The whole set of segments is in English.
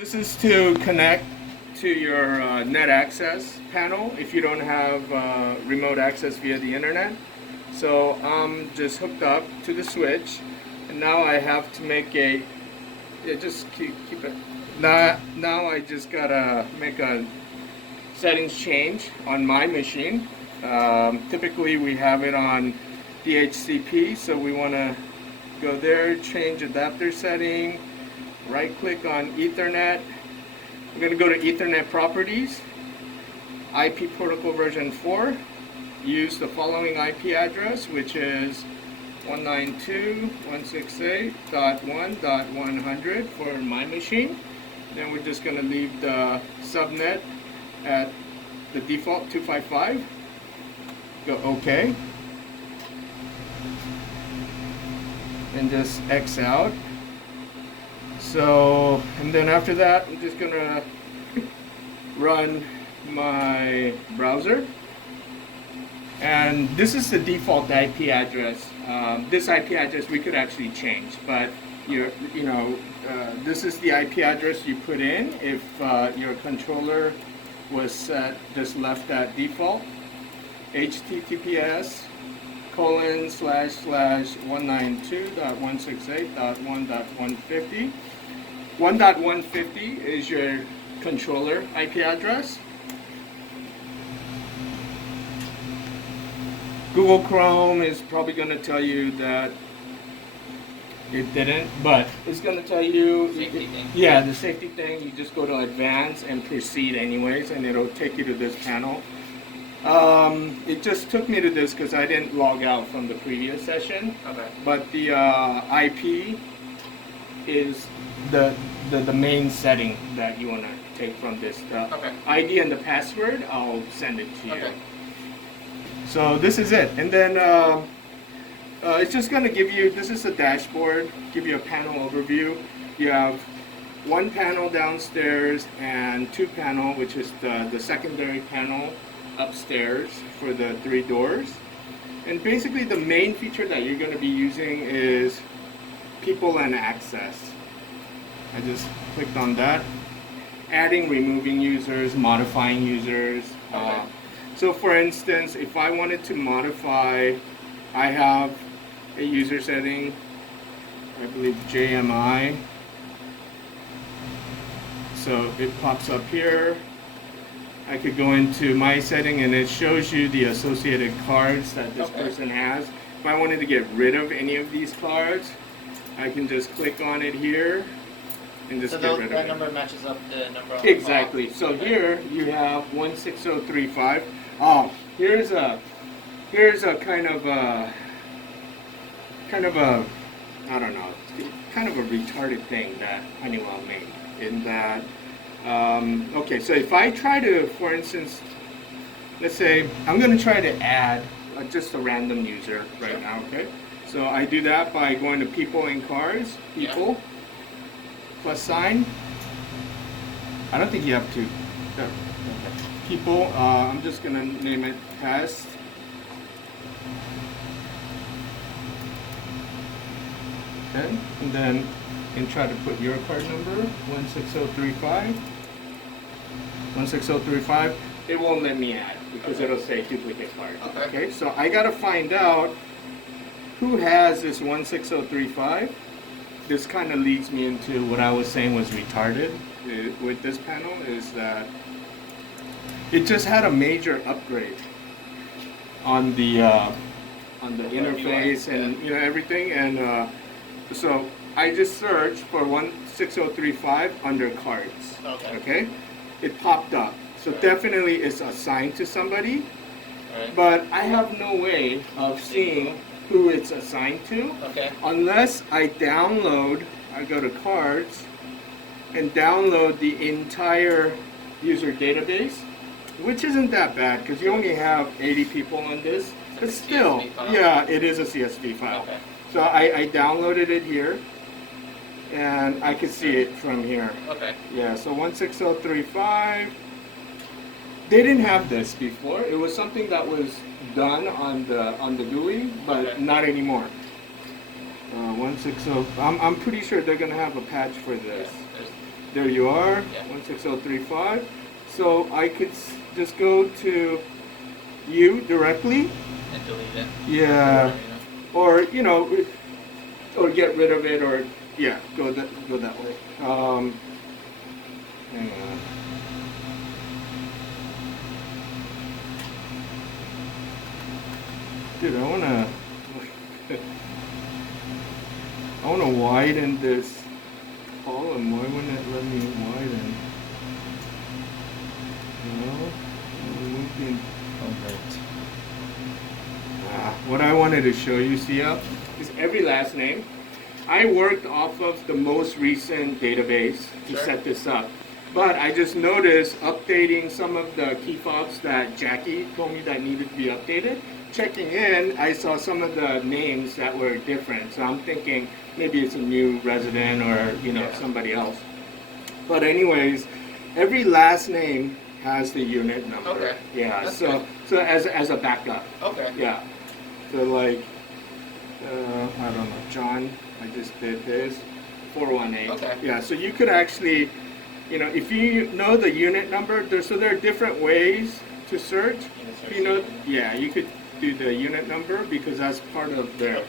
This is to connect to your Netaxes panel if you don't have remote access via the internet. So I'm just hooked up to the switch, and now I have to make a, just keep it. Now I just gotta make a settings change on my machine. Typically we have it on DHCP, so we want to go there, change adapter setting, right click on Ethernet. We're going to go to Ethernet properties, IP protocol version 4, use the following IP address, which is 192.168.1.100 for my machine. Then we're just going to leave the subnet at the default 255. Go OK. And just X out. So, and then after that, I'm just gonna run my browser. And this is the default IP address. This IP address we could actually change, but this is the IP address you put in if your controller was set just left at default. https://192.168.1.150. 1.150 is your controller IP address. Google Chrome is probably going to tell you that it didn't, but it's going to tell you, yeah, the safety thing. You just go to advanced and proceed anyways, and it'll take you to this panel. It just took me to this because I didn't log out from the previous session. Okay. But the IP is the main setting that you want to take from this. The ID and the password, I'll send it to you. Okay. So this is it. And then it's just going to give you, this is a dashboard, give you a panel overview. You have one panel downstairs and two panel, which is the secondary panel upstairs for the 3 doors. And basically the main feature that you're going to be using is people and access. I just clicked on that. Adding, removing users, modifying users. Okay. So for instance, if I wanted to modify, I have a user setting, I believe JMI. So it pops up here. I could go into my setting and it shows you the associated cards that this person has. If I wanted to get rid of any of these cards, I can just click on it here and just get rid of it. So that number matches up the number on exactly. The so here you have 16035. Oh, here's a kind of a I don't know, kind of a retarded thing that Honeywell made in that. Okay, so if I try to, for instance, let's say I'm going to try to add just a random user right now, okay? So I do that by going to people and cars, people, plus sign. I don't think you have to. People, I'm just going to name it test. Okay, and then you can try to put your card number, 16035. 16035. It won't let me add because it'll say duplicate card. Okay, so I gotta find out who has this 16035. This kind of leads me into what I was saying was retarded with this panel, is that it just had a major upgrade on the interface and everything, and so I just searched for 16035 under cards. Okay. It popped up. So definitely it's assigned to somebody. But I have no way of seeing who it's assigned to unless I download, I go to cards and download the entire user database, which isn't that bad because you only have 80 people on this. But still, yeah, it is a CSV file. So I downloaded it here, and I could see it from here. Yeah, so 16035. They didn't have this before. It was something that was done on the GUI, but not anymore. 160. I'm pretty sure they're gonna have a patch for this. There you are, Yeah. 16035. So I could just go to you directly. And delete it. Yeah. Or, Or, or get rid of it, or, yeah, go that way. Hang on. Dude, I wanna widen this column. Why wouldn't it let me widen? No, moving. What I wanted to show you, Sia, is every last name. I worked off of the most recent database to set this up. But I just noticed updating some of the key fobs that Jackie told me that needed to be updated. Checking in, I saw some of the names that were different. So I'm thinking maybe it's a new resident or somebody else. But anyways, every last name has the unit number. Okay. Yeah. That's So as a backup. Okay. Yeah. So like, I don't know, John. I just did this. 418. Okay. Yeah. So you could actually, if you know the unit number, there are different ways to search. Search Yeah, you could do the unit number because that's part of their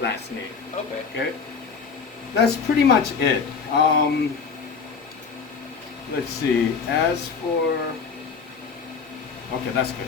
last name. Okay. Okay. That's pretty much it. Let's see. As for, okay, that's good.